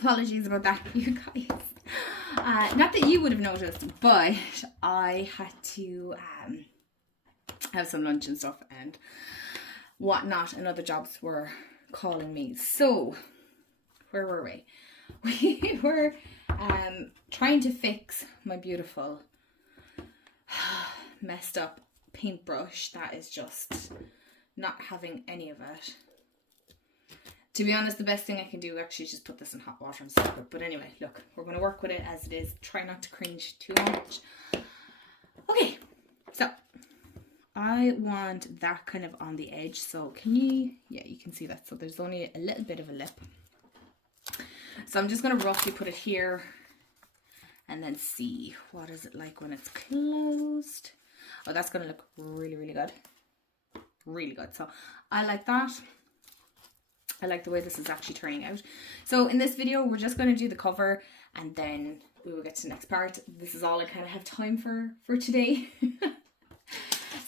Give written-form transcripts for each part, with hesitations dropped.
apologies about that, you guys. Not that you would have noticed, but I had to have some lunch and stuff and whatnot, and other jobs were calling me. So, where were we? We were trying to fix my beautiful messed up paintbrush that is just not having any of it. To be honest, the best thing I can do actually is just put this in hot water and soak it. But anyway, look, we're going to work with it as it is. Try not to cringe too much. Okay, so I want that kind of on the edge. So can you, yeah, you can see that. So there's only a little bit of a lip. So I'm just going to roughly put it here and then see what is it like when it's closed. Oh, that's going to look really, really good. Really good. So I like that. I like the way this is actually turning out. So in this video, we're just going to do the cover and then we will get to the next part. This is all I kind of have time for today.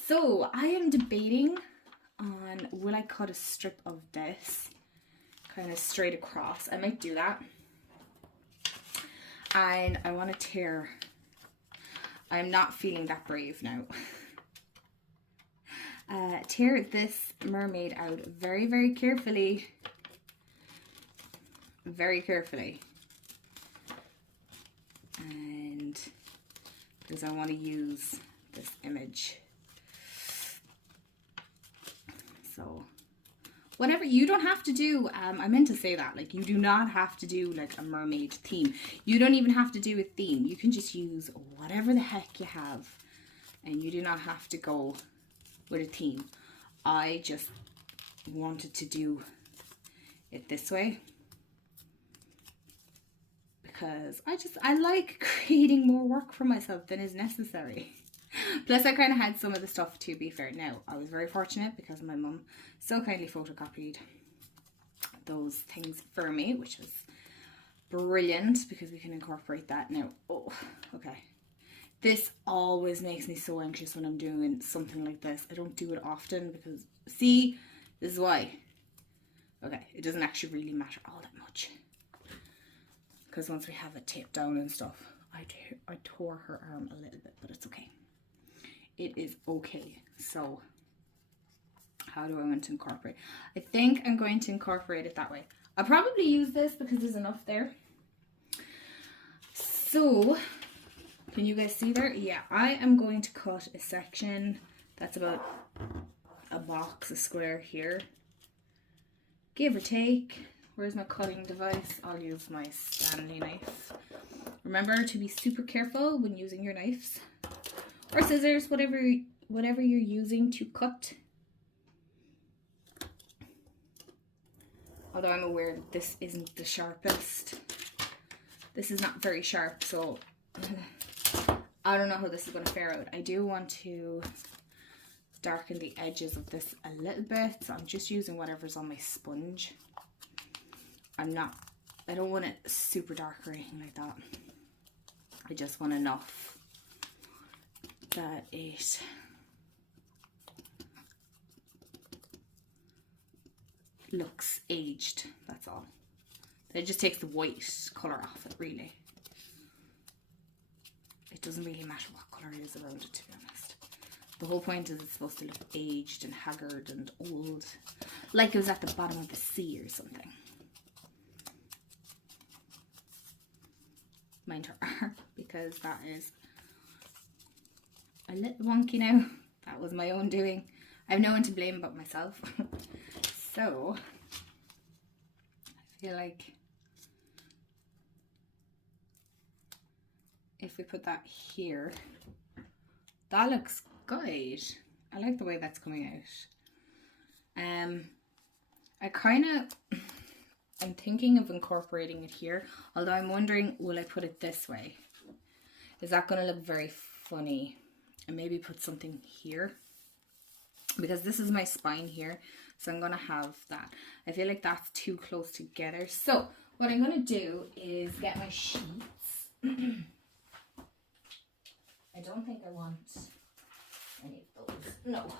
So I am debating on, will I cut a strip of this kind of straight across? I might do that. And I want to tear. I'm not feeling that brave now. Tear this mermaid out very, very carefully. Very carefully. And because I want to use this image. So whatever, you don't have to do, I meant to say that, like, you do not have to do like a mermaid theme. You don't even have to do a theme. You can just use whatever the heck you have. And you do not have to go with a theme. I just wanted to do it this way because I like creating more work for myself than is necessary. Plus I kind of had some of the stuff, to be fair. Now I was very fortunate because my mum so kindly photocopied those things for me, which was brilliant because we can incorporate that now. Oh, okay. This always makes me so anxious when I'm doing something like this. I don't do it often because, see, this is why. Okay, it doesn't actually really matter all that much. Because once we have it taped down and stuff, I tore her arm a little bit, but it's okay. It is okay. So, how do I want to incorporate? I think I'm going to incorporate it that way. I'll probably use this because there's enough there. So, can you guys see there? Yeah, I am going to cut a section that's about a box, a square here. Give or take. Where's my cutting device? I'll use my Stanley knife. Remember to be super careful when using your knives. Or scissors, whatever you're using to cut. Although I'm aware that this isn't the sharpest. This is not very sharp, so I don't know how this is going to fare out. I do want to darken the edges of this a little bit, so I'm just using whatever's on my sponge. I don't want it super dark or anything like that. I just want enough that it looks aged, that's all. It just takes the white colour off it, really. It doesn't really matter what colour it is around it, to be honest. The whole point is it's supposed to look aged and haggard and old, like it was at the bottom of the sea or something. Mind her, because that is a little wonky now. That was my own doing. I have no one to blame but myself. So, I feel like if we put that here, that looks good. I like the way that's coming out. I'm thinking of incorporating it here, although I'm wondering, will I put it this way? Is that going to look very funny? And maybe put something here, because this is my spine here, so I'm going to have that. I feel like that's too close together. So what I'm going to do is get my sheets. I don't think I want any of those. No.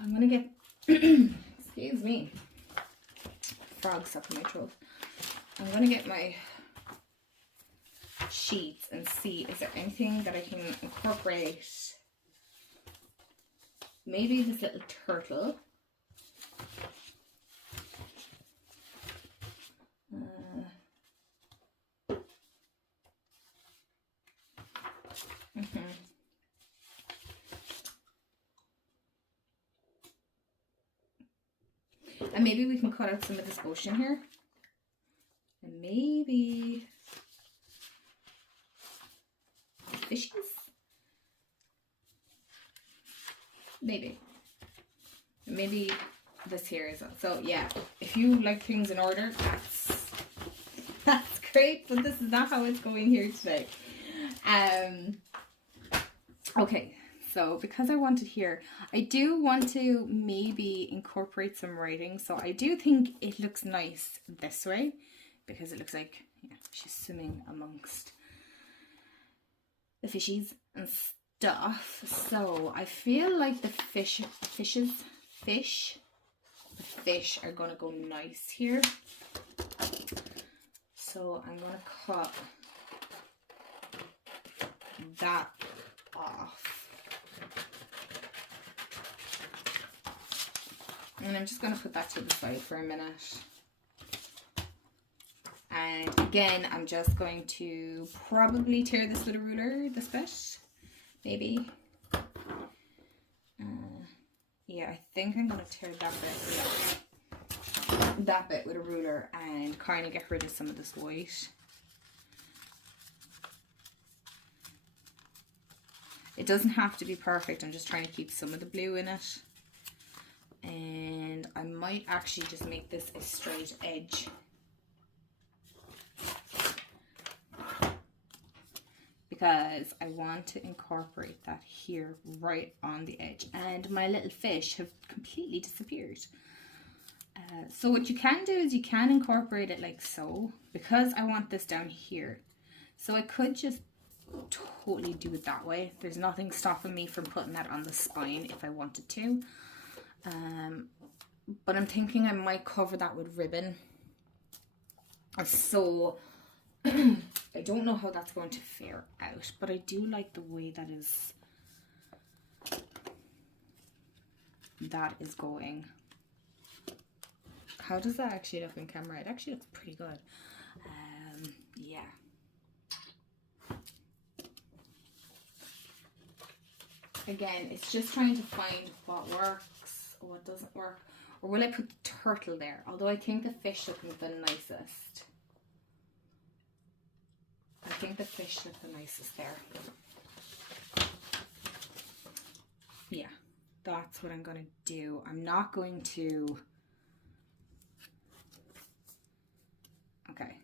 I'm going to get, excuse me, frog stuck in my throat. I'm going to get my sheets and see, is there anything that I can incorporate? Maybe this little turtle. And maybe we can cut out some of this ocean here. And maybe fishes? Maybe. Maybe this here is, so yeah, if you like things in order, that's great, but this is not how it's going here today. Okay, so because I want it here, I do want to maybe incorporate some writing. So I do think it looks nice this way, because it looks like, yeah, she's swimming amongst the fishies and stuff. So I feel like the fish are gonna go nice here. So I'm gonna cut that off. And I'm just gonna put that to the side for a minute. And again, I'm just going to probably tear this with a ruler, this bit, maybe. Yeah, I think I'm gonna tear that bit with a ruler and kind of get rid of some of this white. It doesn't have to be perfect, I'm just trying to keep some of the blue in it. And I might actually just make this a straight edge. Because I want to incorporate that here right on the edge. And my little fish have completely disappeared. So what you can do is you can incorporate it like so. Because I want this down here. So I could just totally do it that way. There's nothing stopping me from putting that on the spine if I wanted to. But I'm thinking I might cover that with ribbon. So I don't know how that's going to fare out, but I do like the way that is going. How does that actually look in camera? It actually looks pretty good. Yeah. Again, it's just trying to find what works or what doesn't work. Or will I put the turtle there? Although I think the fish look the nicest. I think the fish look the nicest there. Yeah, that's what I'm going to do. I'm not going to... Okay.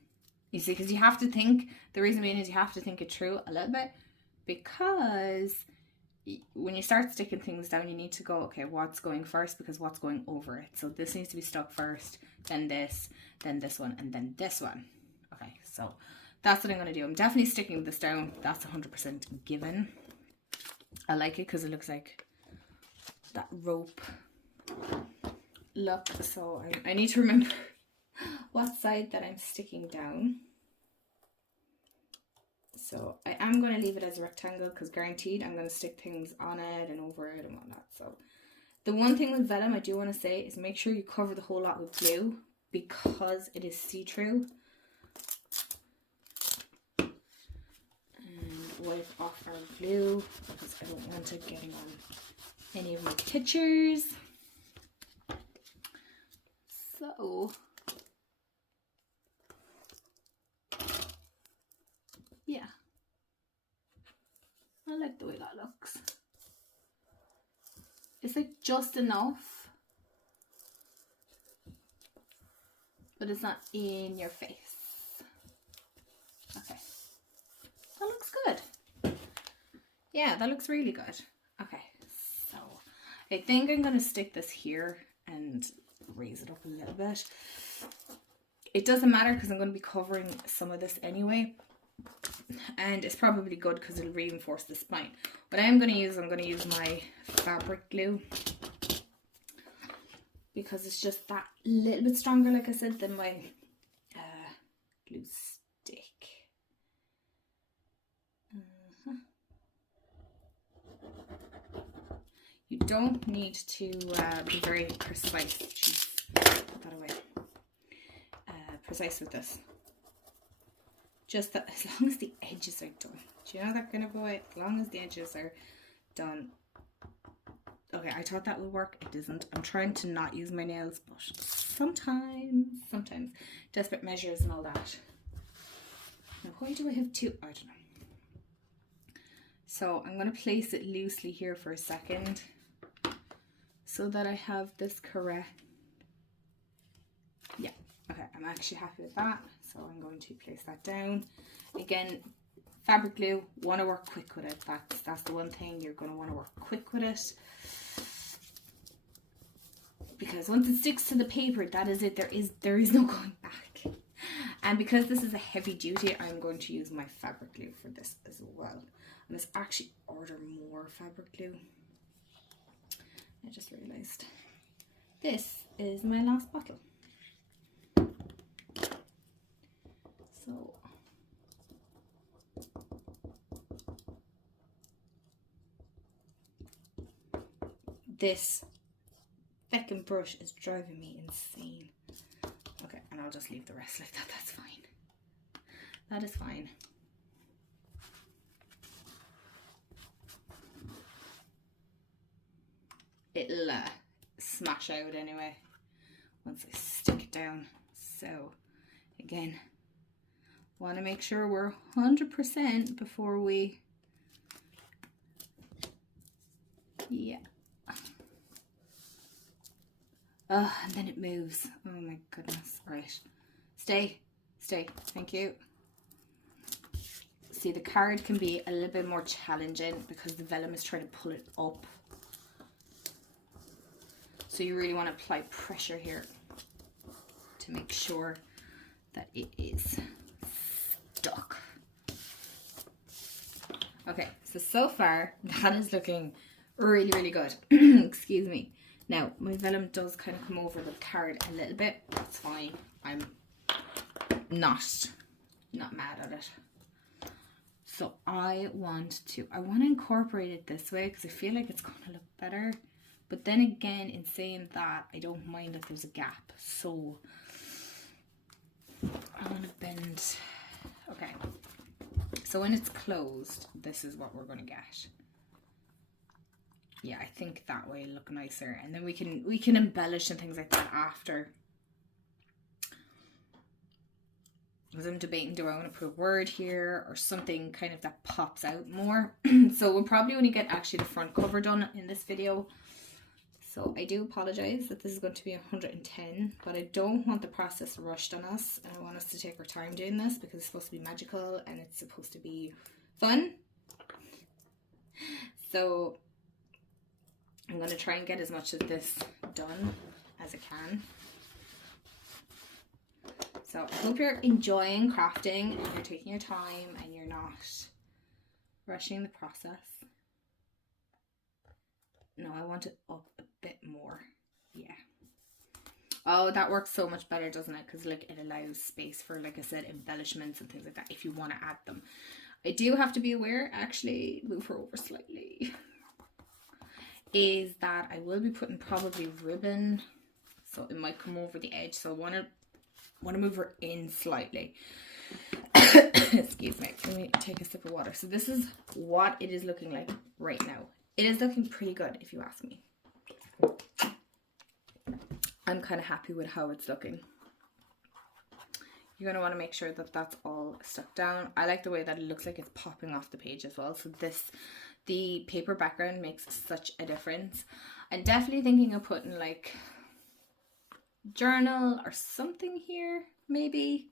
You see, because you have to think, the reason being is you have to think it through a little bit, because when you start sticking things down, you need to go, okay, what's going first, because what's going over it. So this needs to be stuck first, then this one, and then this one. Okay, so that's what I'm going to do. I'm definitely sticking this down. That's 100% given. I like it because it looks like that rope look. So I need to remember what side that I'm sticking down. So I am going to leave it as a rectangle because guaranteed I'm going to stick things on it and over it and whatnot. So the one thing with vellum I do want to say is make sure you cover the whole lot with glue because it is see-through. And wipe off our glue because I don't want it getting on any of my pictures. So yeah, I like the way that looks. It's like just enough, but it's not in your face. Okay, that looks good. Yeah, that looks really good. Okay, so I think I'm going to stick this here and raise it up a little bit. It doesn't matter because I'm going to be covering some of this anyway. And it's probably good because it'll reinforce the spine. But I'm going to use my fabric glue because it's just that little bit stronger, like I said, than my glue stick. You don't need to be very precise. Jeez, put that away. Precise with this. Just that as long as the edges are done. Do you know that kind of way? As long as the edges are done. Okay, I thought that would work. It doesn't. I'm trying to not use my nails, but sometimes, desperate measures and all that. Now, why do I have two? I don't know. So I'm going to place it loosely here for a second so that I have this correct. Yeah, okay, I'm actually happy with that. So I'm going to place that down. Again, fabric glue, want to work quick with it. That's the one thing, you're going to want to work quick with it. Because once it sticks to the paper, that is it. There is no going back. And because this is a heavy duty, I'm going to use my fabric glue for this as well. And let's actually order more fabric glue. I just realized this is my last bottle. So this feckin' brush is driving me insane. Okay, and I'll just leave the rest like that. That's fine. That is fine. It'll smash out anyway once I stick it down. So again, want to make sure we're 100% before we, yeah. Oh, and then it moves. Oh my goodness. Right. Stay. Thank you. See, the card can be a little bit more challenging because the vellum is trying to pull it up. So you really want to apply pressure here to make sure that it is stuck. Okay, so far that is looking really, really good. Excuse me. Now, my vellum does kind of come over the card a little bit. That's fine. I'm not mad at it. So I want to incorporate it this way because I feel like it's going to look better. But then again, in saying that, I don't mind if there's a gap. So I want to bend. Okay. So when it's closed, this is what we're going to get. Yeah, I think that way it'll look nicer. And then we can embellish and things like that after. Because I'm debating, do I want to put a word here or something kind of that pops out more. So we'll probably only get actually the front cover done in this video. So I do apologize that this is going to be 110, but I don't want the process rushed on us. And I want us to take our time doing this because it's supposed to be magical and it's supposed to be fun. So I'm going to try and get as much of this done as I can. So I hope you're enjoying crafting and you're taking your time and you're not rushing the process. No, I want it up a bit more. Yeah. Oh, that works so much better, doesn't it? Because like it allows space for, like I said, embellishments and things like that if you want to add them. I do have to be aware, actually, move her over slightly, is that I will be putting probably ribbon, so it might come over the edge. So I want to move her in slightly. Excuse me. Let me take a sip of water. So this is what it is looking like right now. It is looking pretty good, if you ask me. I'm kind of happy with how it's looking. You're going to want to make sure that that's all stuck down. I like the way that it looks like it's popping off the page as well. So the paper background makes such a difference. I'm definitely thinking of putting like journal or something here, maybe.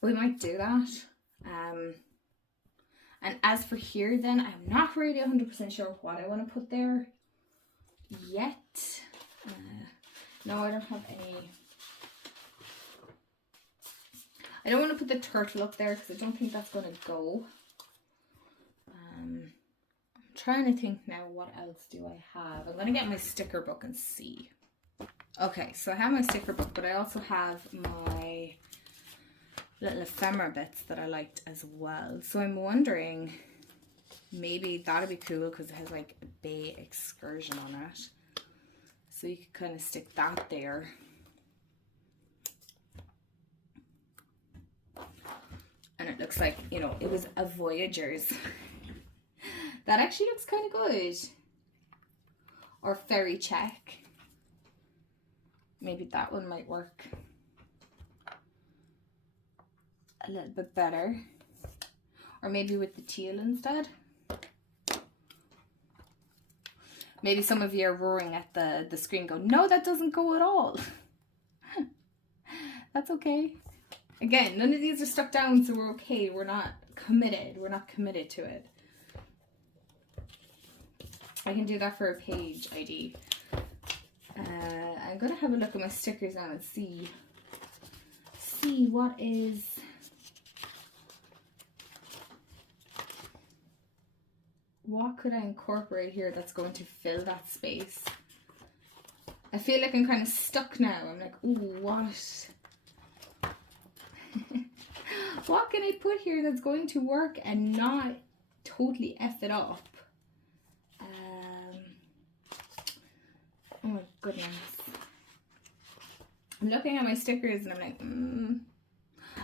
We might do that. And as for here then, I'm not really 100% sure what I want to put there yet. No, I don't have any. I don't want to put the turtle up there because I don't think that's going to go. I'm trying to think now, what else do I have? I'm going to get my sticker book and see. Okay, so I have my sticker book, but I also have my little ephemera bits that I liked as well. So I'm wondering, maybe that'd be cool because it has like a bay excursion on it. So you could kind of stick that there. And it looks like, you know, it was a Voyagers. That actually looks kind of good. Or Ferry Check. Maybe that one might work a little bit better. Or maybe with the teal instead. Maybe some of you are roaring at the screen going, no, that doesn't go at all. That's okay. Again, none of these are stuck down, so we're okay. We're not committed. We're not committed to it. I can do that for a page ID. I'm going to have a look at my stickers now and see what is... What could I incorporate here that's going to fill that space? I feel like I'm kind of stuck now. I'm like, ooh, what? What can I put here that's going to work and not totally F it up? Oh my goodness. I'm looking at my stickers and I'm like,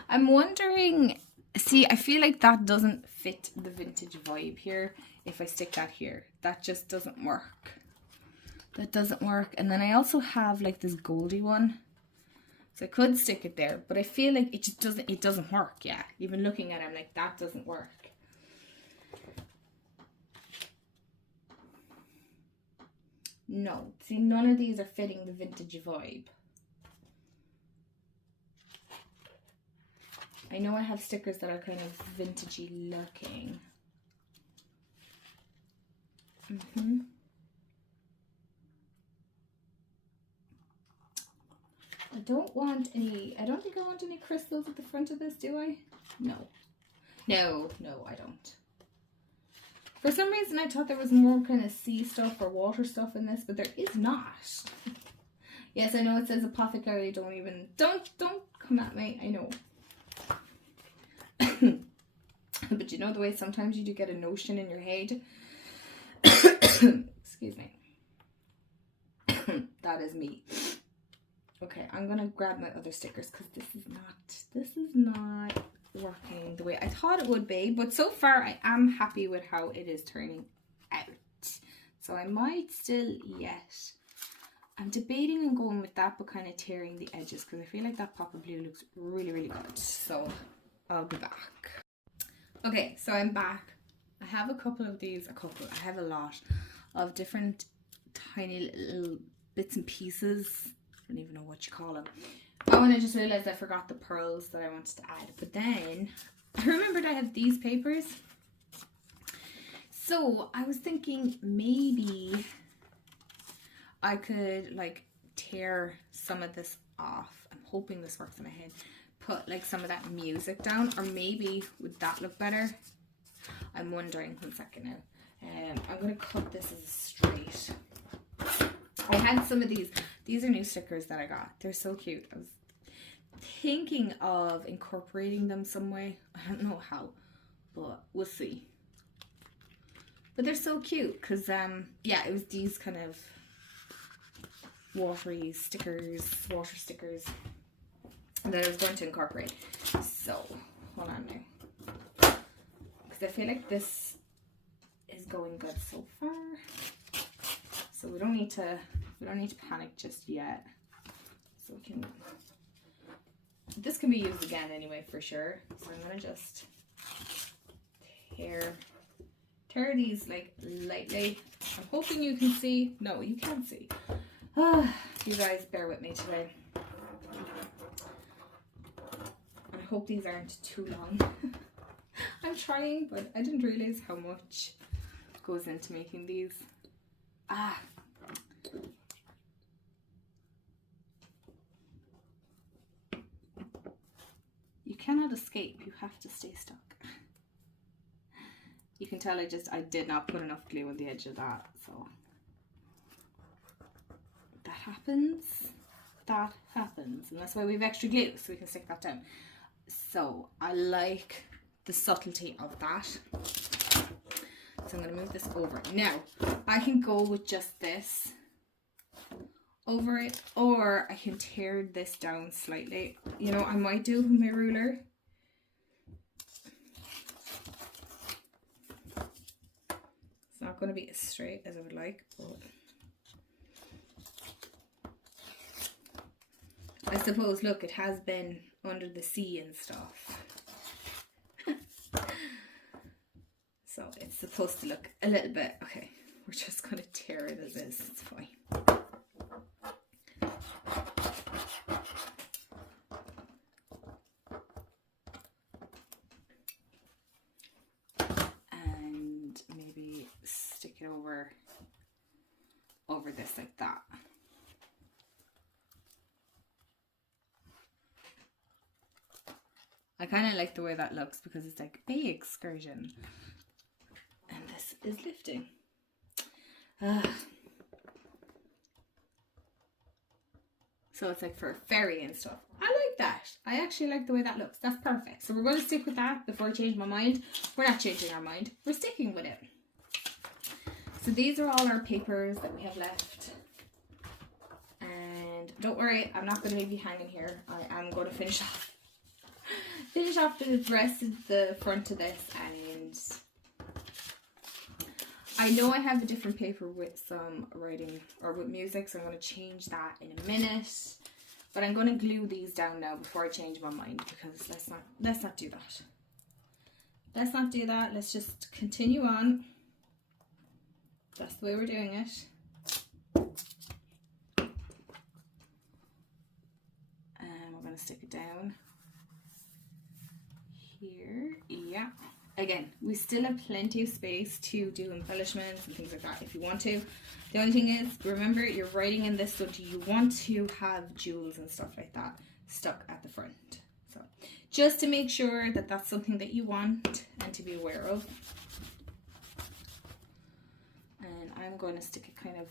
I'm wondering, see, I feel like that doesn't fit the vintage vibe here. If I stick that here, that just doesn't work. That doesn't work. And then I also have like this goldy one. So I could stick it there, but I feel like it just doesn't work. Yeah, even looking at it, I'm like, that doesn't work. No, see, none of these are fitting the vintage vibe. I know I have stickers that are kind of vintagey looking. I don't think I want any crystals at the front of this, do I? No. No, I don't. For some reason I thought there was more kind of sea stuff or water stuff in this, but there is not. Yes, I know it says apothecary, don't come at me, I know. But you know the way sometimes you do get a notion in your head? Excuse me. That is me. Okay, I'm gonna grab my other stickers because this is not working the way I thought it would be, but so far I am happy with how it is turning out. So I might still I'm debating on going with that, but kind of tearing the edges because I feel like that pop of blue looks really, really good. So I'll be back. Okay, so I'm back. I have a lot of different tiny little bits and pieces. I don't even know what you call them. Oh, and I just realized I forgot the pearls that I wanted to add. But then I remembered I have these papers. So I was thinking maybe I could like tear some of this off. I'm hoping this works in my head. Put like some of that music down, or maybe would that look better? I'm wondering. 1 second now. I'm going to cut this as straight. I had some of these. These are new stickers that I got. They're so cute. I was thinking of incorporating them some way. I don't know how, but we'll see. But they're so cute because, yeah, it was these kind of water stickers that I was going to incorporate. So, hold on now. Because I feel like this is going good so far. So we don't need to panic just yet. So we can, this can be used again anyway for sure. So I'm gonna just tear these like lightly. I'm hoping you can see. No, you can't see. You guys bear with me today. I hope these aren't too long. I'm trying, but I didn't realize how much goes into making these. You cannot escape. You have to stay stuck. You can tell I did not put enough glue on the edge of that, so that happens. And that's why we have extra glue, so we can stick that down. So I like the subtlety of that. So I'm going to move this over. Now, I can go with just this over it, or I can tear this down slightly. You know, I might do with my ruler. It's not going to be as straight as I would like, but I suppose, look, it has been under the sea and stuff. So it's supposed to look a little bit, okay, we're just going to tear it as is, it's fine. And maybe stick it over this like that. I kind of like the way that looks because it's like bay excursion. And this is lifting. So it's like for a ferry and stuff. I like that. I actually like the way that looks. That's perfect. So we're going to stick with that before I change my mind. We're not changing our mind. We're sticking with it. So these are all our papers that we have left. And don't worry, I'm not going to leave you hanging here. I am going to finish off the rest of the front of this, and I know I have a different paper with some writing or with music, so I'm going to change that in a minute. But I'm going to glue these down now before I change my mind, because let's not do that. Let's not do that. Let's just continue on. That's the way we're doing it. And we're going to stick it down here. Yeah. Again, we still have plenty of space to do embellishments and things like that if you want to. The only thing is, remember, you're writing in this, so do you want to have jewels and stuff like that stuck at the front? So just to make sure that that's something that you want and to be aware of. And I'm going to stick it kind of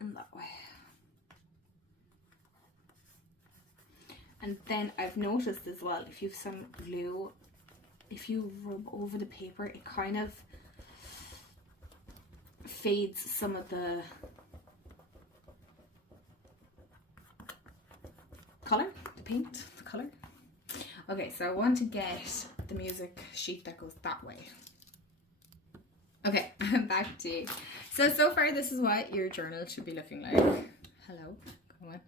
in that way. And then I've noticed as well, if you have some glue, if you rub over the paper, it kind of fades some of the color, the paint, the color. Okay, so I want to get the music sheet that goes that way. Okay, I'm back to you. So far this is what your journal should be looking like. Hello, come on.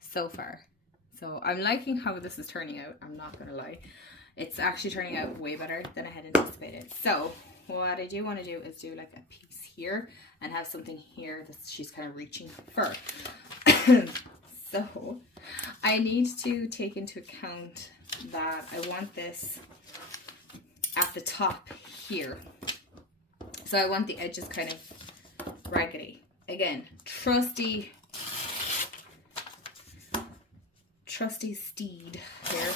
So far. So I'm liking how this is turning out, I'm not gonna lie. It's actually turning out way better than I had anticipated. So what I do want to do is do like a piece here and have something here that she's kind of reaching for. So I need to take into account that I want this at the top here. So I want the edges kind of raggedy. Again, trusty steed here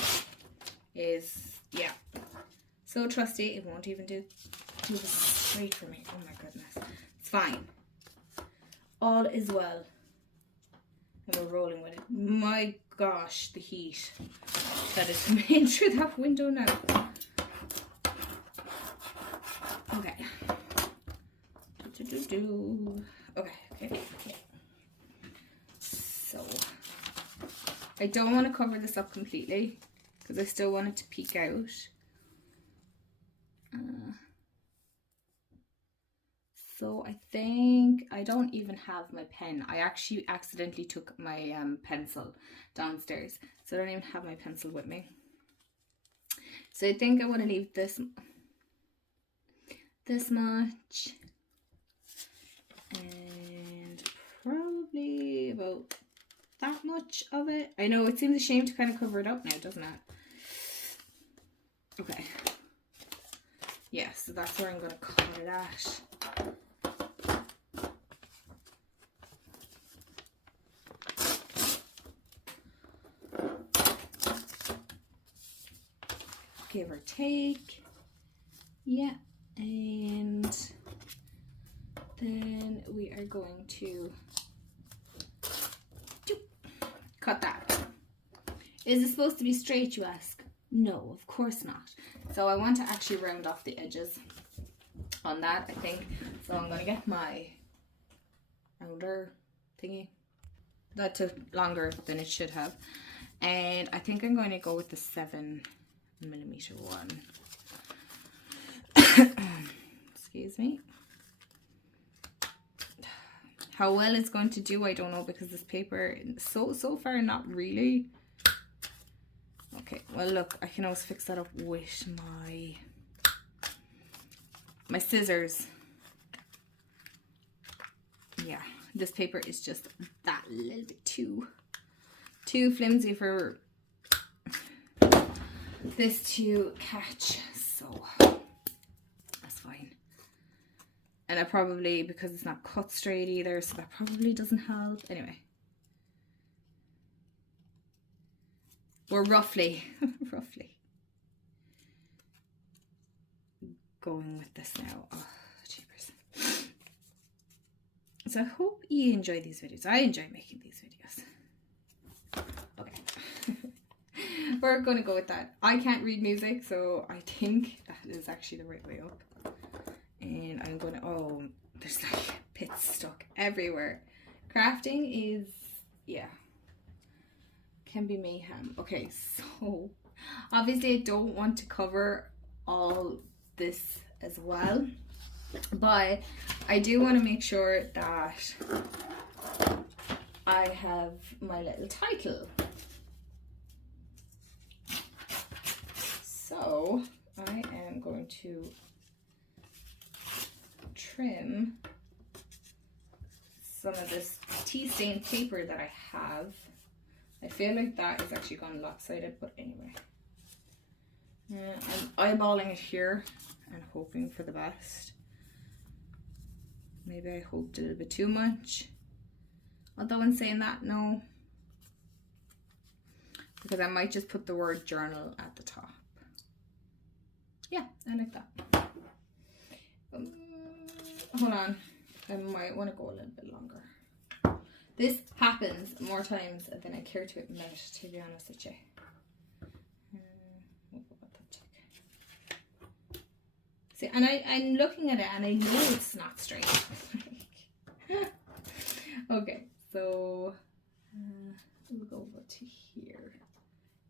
is, yeah, so trusty, it won't even do this straight for me. Oh my goodness, it's fine, all is well, and we're rolling with it. My gosh, the heat that is coming in through that window now. Okay. Okay. So I don't want to cover this up completely because I still want it to peek out. So I think I don't even have my pen. I actually accidentally took my pencil downstairs, so I don't even have my pencil with me. So I think I want to leave this much, and probably about that much of it. I know it seems a shame to kind of cover it up now, doesn't it? Okay. Yeah, so that's where I'm going to cut it at. Give or take. Yeah. And then we are going to cut that. Is it supposed to be straight, you ask? No, of course not. So I want to actually round off the edges on that, I think. So I'm going to get my rounder thingy. That took longer than it should have. And I think I'm going to go with the 7mm one. Excuse me. How well it's going to do, I don't know, because this paper, so far, not really. Okay, well look, I can always fix that up with my scissors. Yeah, this paper is just that little bit too flimsy for this to catch, so that's fine. And I probably, because it's not cut straight either, so that probably doesn't help. Anyway, we're roughly going with this now. Oh, jeepers. So I hope you enjoy these videos. I enjoy making these videos. Okay. We're going to go with that. I can't read music, so I think that is actually the right way up. And I'm going to, oh, there's like bits stuck everywhere. Crafting is, yeah, can be mayhem. Okay, so obviously I don't want to cover all this as well, but I do want to make sure that I have my little title. So I am going to trim some of this tea stained paper that I have. I feel like that is actually gone lopsided, but anyway. I'm eyeballing it here and hoping for the best. Maybe I hoped a little bit too much. Although in saying that, no. Because I might just put the word journal at the top. Yeah, I like that. Hold on. I might want to go a little bit longer. This happens more times than I care to admit, to be honest with you. See, and I'm looking at it and I know it's not straight. Okay, so we'll go over to here.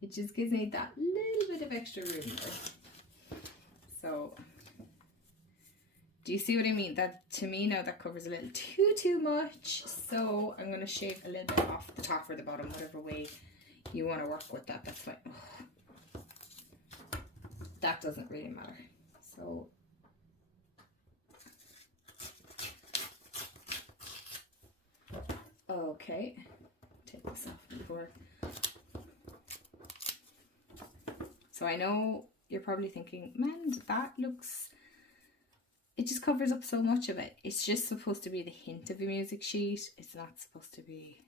It just gives me that little bit of extra room there. So, do you see what I mean? That, to me now, that covers a little too much. So I'm going to shave a little bit off the top or the bottom, whatever way you want to work with that. That's fine. Oh. That doesn't really matter. So okay, take this off before. So I know you're probably thinking, man, that looks, it just covers up so much of it. It's just supposed to be the hint of a music sheet. It's not supposed to be,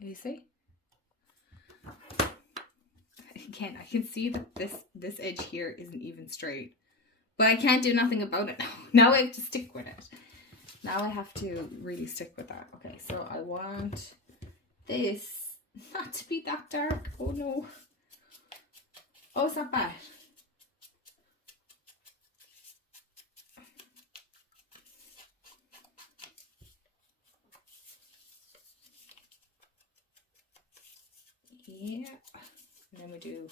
you see? Again, I can see that this edge here isn't even straight, but I can't do nothing about it now. Now I have to stick with it. Now I have to really stick with that. Okay, so I want this not to be that dark. Oh no. Oh, it's not bad. Yeah. And then we do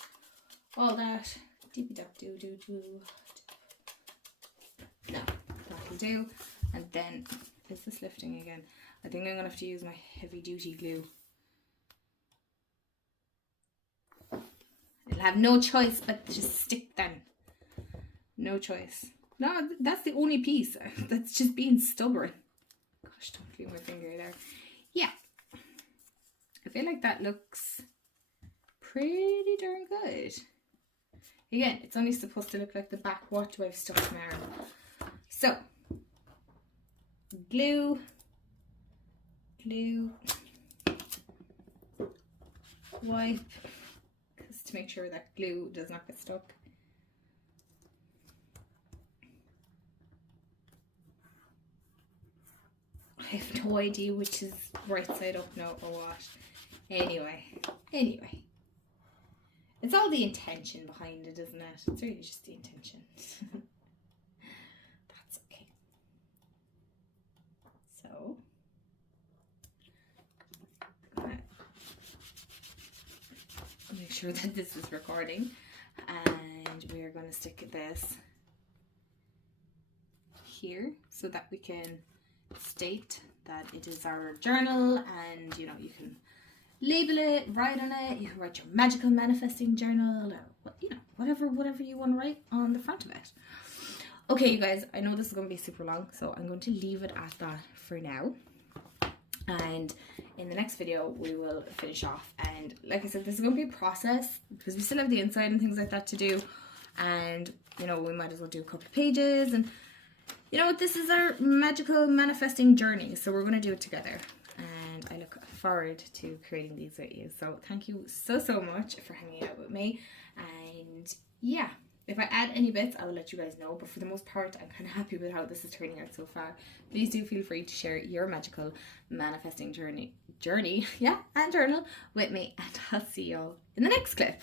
all that. Deepy-dup-doo-doo-doo. No, that'll do. And then, is this lifting again? I think I'm going to have to use my heavy duty glue. I'll have no choice but to just stick then. No choice. No, that's the only piece. That's just being stubborn. Gosh, don't leave my finger there. Yeah. I feel like that looks pretty darn good. Again, it's only supposed to look like the back. What do I have stuck in my arm? So, glue, wipe, just to make sure that glue does not get stuck. I I have no idea which is right side up now or what. Anyway. It's all the intention behind it, isn't it? It's really just the intention. That's okay. So, make sure that this is recording, and we're going to stick this here so that we can state that it is our journal, and you know, you can label it, write on it, you can write your magical manifesting journal, or you know, whatever you want to write on the front of it. Okay, you guys, I know this is going to be super long, so I'm going to leave it at that for now. And in the next video, we will finish off. And like I said, this is going to be a process because we still have the inside and things like that to do. And, you know, we might as well do a couple of pages. And, you know, this is our magical manifesting journey. So we're going to do it together. And I look forward to creating these with you. So thank you so much for hanging out with me. And yeah. If I add any bits, I will let you guys know. But for the most part, I'm kind of happy with how this is turning out so far. Please do feel free to share your magical manifesting journey, and journal with me. And I'll see you all in the next clip.